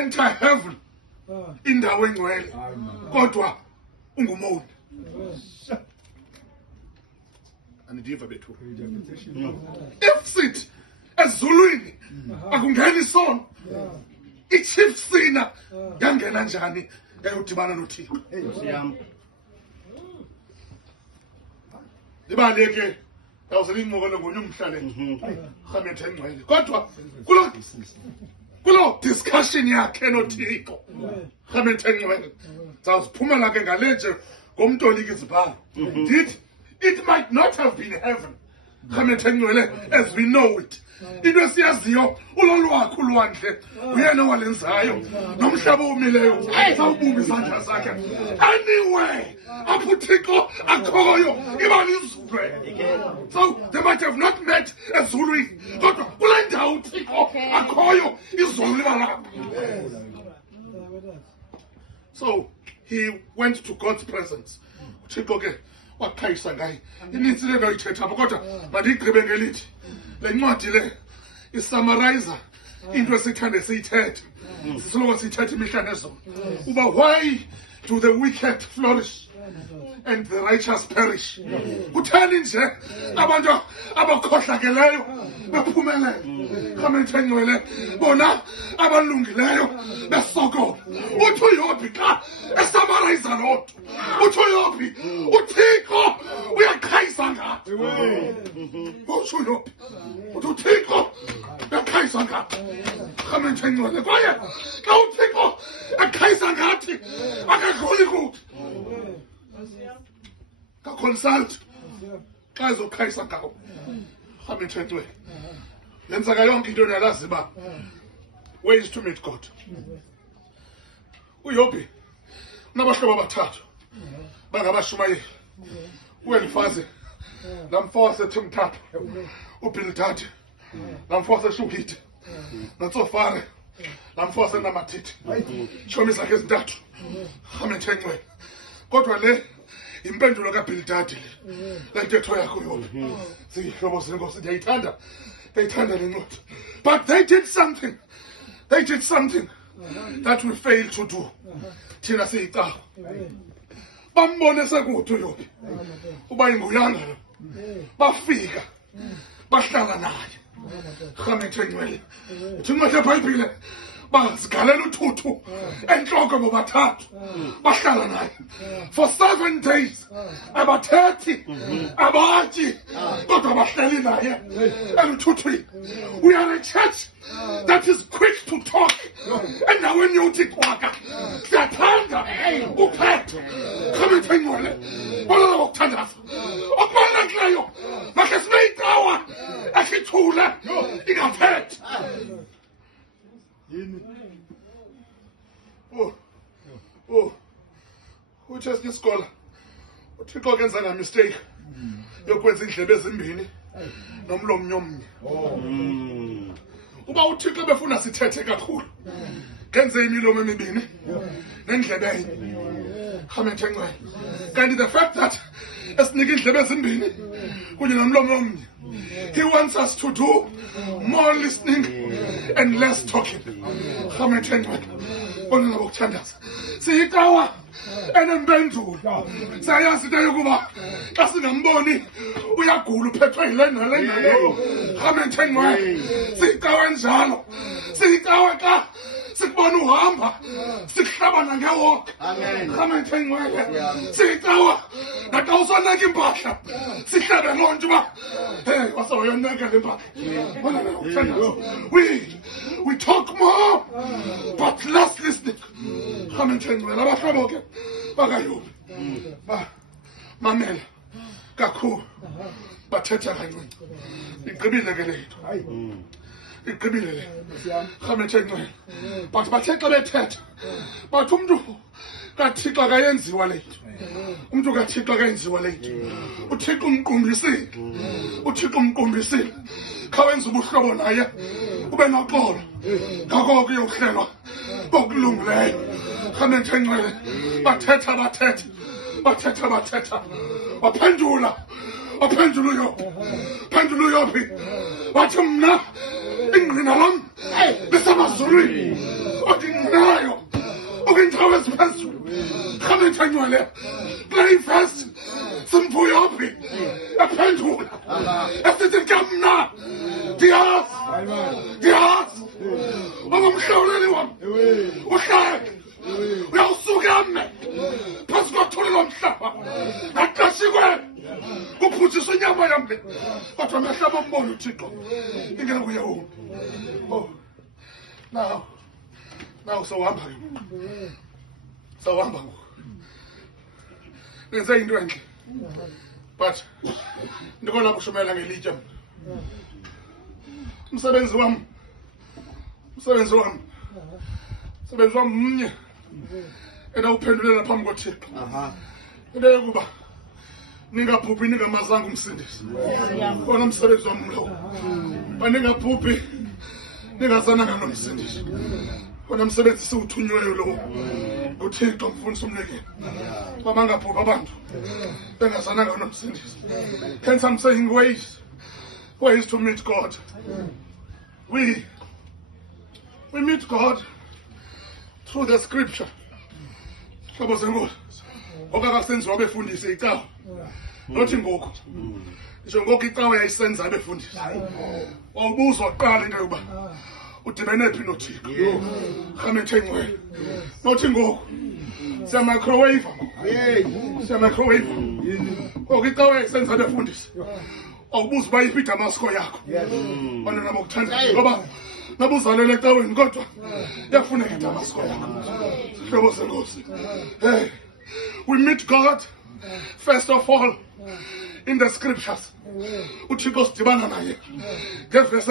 enter heaven indawo engcwele kodwa ungumoni. Andidiva bethu. If sithi ezulwini akungeni isono, ichief sinner yangena njani yayodibana noThixo? Libaleke yawuzela inqokolo ngonyumhlale Khamethe engcwele. Kodwa kulo discussion yakhe noThixo Khamethe engcwele zawuziphumela ke ngale nje ngomtoliki izibhalo. It might not have been heaven Khamethe engcwele as we know it. Into esiyaziyo ulolu wakhe ulwandle uyena owalenzayo nomhlaba omileyo sawubumba izandla zakhe. Anyway apho uThixo akhoyo iba lizulu. So they might have not met ezulwini kodwa kule ndawo uThixo akhoyo izulu liba lapha. So he went to God's presence. uThixo ke wakhayisa ngaye. Inintsi le nto ayithetha apho kodwa mandigqibe ngelithi le ncwadi le isummarizer into esithande siyithethe. Sisoloko siyithethe imihla nezolo. Uba why do the wicked flourish and the righteous perish? Kutheni nje abantu abakhohlakeleyo bephumelela? Khamethe engcwele bona abalungileyo besokola. Uthi uYobhi xa esummarize loo nto, uthi uYobhi uThixo uyaqhayisa ngathi. Uthi uYobhi uthi uThixo uyaqhayisa ngathi. Khamethe engcwele kwaye xa uThixo aqhayisa ngathi akadluli kuthi. Consult xa ezokhayisa ngawo. Khamethe engcwele yenzeka yonke into niyalazi ba ways to meet God. uYobhi unabahlobo abathathu bangabashumayeli. uElifazi namfo waseThimthatha, uBildadi namfo waseShuhita, noTsofari namfo waseNamathithi. Tshomi zakhe ezintathu. Khamethe engcwele kodwa le impendulo kaBildadi le ntetho yakho uYobhi zihlobo zenkosi ndiyayithanda le ncwadi. But they did something that we failed to do thina siyicawa. Bambone sekuthi uYobhi uba inguyanga lo, bafika bahlala naye. Khamethe engcwele uthi incwadi yeBhayibhile bazigalela uthuthu entloko bobathathu bahlala naye for 7 days. Abathethi abatyi kodwa bahleli naye eluthuthwini. We are a church that is quick to talk endaweni yokuthi kwaka siyathanda ukuphetha. Khamethe engcwele balala ngokuthandaza okubalulekileyo makhe sibe yicawa ehlithule ingaphethe. Uthi esinye isikolo uThixo kenza nga mistake yokwenza indlebe ezimbini nomlomo omnye. Uba uThixo befuna sithethe kakhulu kenze imilomo emibini nendlebe enye. Khamethe engcwele kanti the fact that esinika indlebe ezimbini kunye nomlomo omnye, he wants us to do more listening and less talking. Khamethe engcwele bona ngokuthandaza siyicawa enempendulo. Siyayazi into yokuba xa singamboni uyagula uphethwe yile nale. Khamethe engcwele siyicawa enjalo. Siyicawa xa sikubona uhamba sihlabana ngewoka. Khamethe engcwele siyicawa naxa usoneka impahla sihlabe loo nto uba hey wasoyoneka le mpahla. Bona ngokuthandaza we talk more but less listening. Khamethe engcwele abahlobo ke bakaYobhi mamela kakhulu bathetha kancinci. Igqibile ke le nto. Igqibile le. Khamethe engcwele but bathe xa bethetha bathi umntu kaThixo akayenziwa le nto. Umntu kaThixo akayenziwa le nto. uThixo umqumbisile. uThixo umqumbisile. Khawenza ubuhlobo naye ube noxolo ngako kuyohlelwa kokulungileyo. Khamethe engcwele bathetha waphendula uYobhi wathi mna ingqina lam lisemazulwini. Othi Khametha ngcwele play first simvuyaphi aphendula esithi kamna Diaz ungumhlawuleli wami uhleke uyawusuka mne phasi kwathula lomhlaba aqashikwe kuphuthiswa inyama yami kodwa mehlaba mbona uThixo ingeke kuye oh now sawahamba ngoku nenze into enhle but ndikona kushumela ngelitya umsebenzi wami mnye endawuphendulela phambi koThixo into yokuba ningabhubhi ningamazanga umsindisi kona umsebenzi wami lo baningabhubhi ningazananga nomsindisi kona umsebenzi siwuthunyiweyo lo nguThixo mfundisi umlekeni bamangabhubhi abantu bengazananga nomsindisi. Hence I'm saying ways to meet God. We meet God through the scripture. Hlobo zenkosi okakasenziwa abefundisi icawa nothi ngoku nje ngoku icawa yayisenza abefundisi wawubuzwa kuqala into yokuba udibene phi noThixo Khametha ngcwele nothi ngoku siya microwave ngoku icawa yayisenza abefundisi awubuza uba yiphi iDamasco yakho bona nabo kuthanda ngoba nabuzalele ecaweni kodwa yafuneka iDamasco yakho. Hlobo zenkosi we meet God first of all in the scriptures. uThixo sidibana naye ngevesi